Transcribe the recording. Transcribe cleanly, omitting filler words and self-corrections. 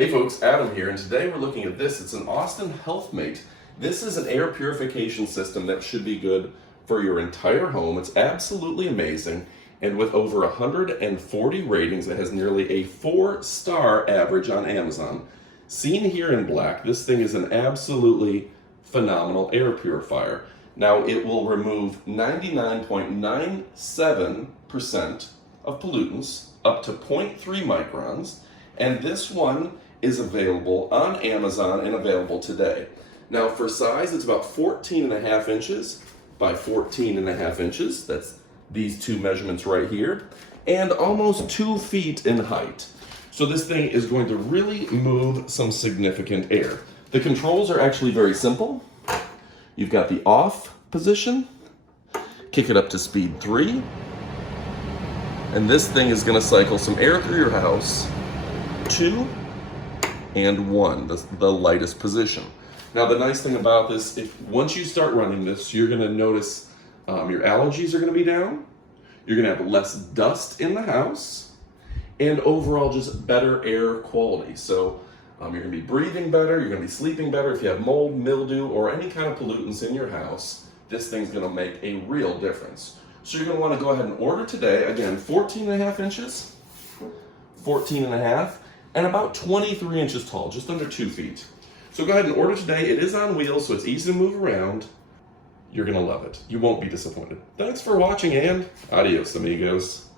Hey folks, Adam here, and today we're looking at this. It's an Austin HealthMate. This is an air purification system that should be good for your entire home. It's absolutely amazing, and with over 140 ratings, it has nearly a 4-star average on Amazon. Seen here in black, this thing is an absolutely phenomenal air purifier. Now, it will remove 99.97% of pollutants up to 0.3 microns, and this one is available on Amazon and available today. Now, for size, it's about 14.5 inches by 14.5 inches. That's these two measurements right here, and almost 2 feet in height. So this thing is going to really move some significant air. The controls are actually very simple. You've got the off position, kick it up to speed 3, and this thing is going to cycle some air through your house. 2 and 1, the lightest position. Now, the nice thing about this, once you start running this, you're going to notice your allergies are going to be down, you're going to have less dust in the house, and overall just better air quality. So you're going to be breathing better, you're going to be sleeping better. If you have mold, mildew, or any kind of pollutants in your house, this thing's going to make a real difference. So you're going to want to go ahead and order today. Again, 14.5 inches, 14.5, and about 23 inches tall, just under 2 feet. So go ahead and order today. It is on wheels, so it's easy to move around. You're gonna love it. You won't be disappointed. Thanks for watching, and adios, amigos.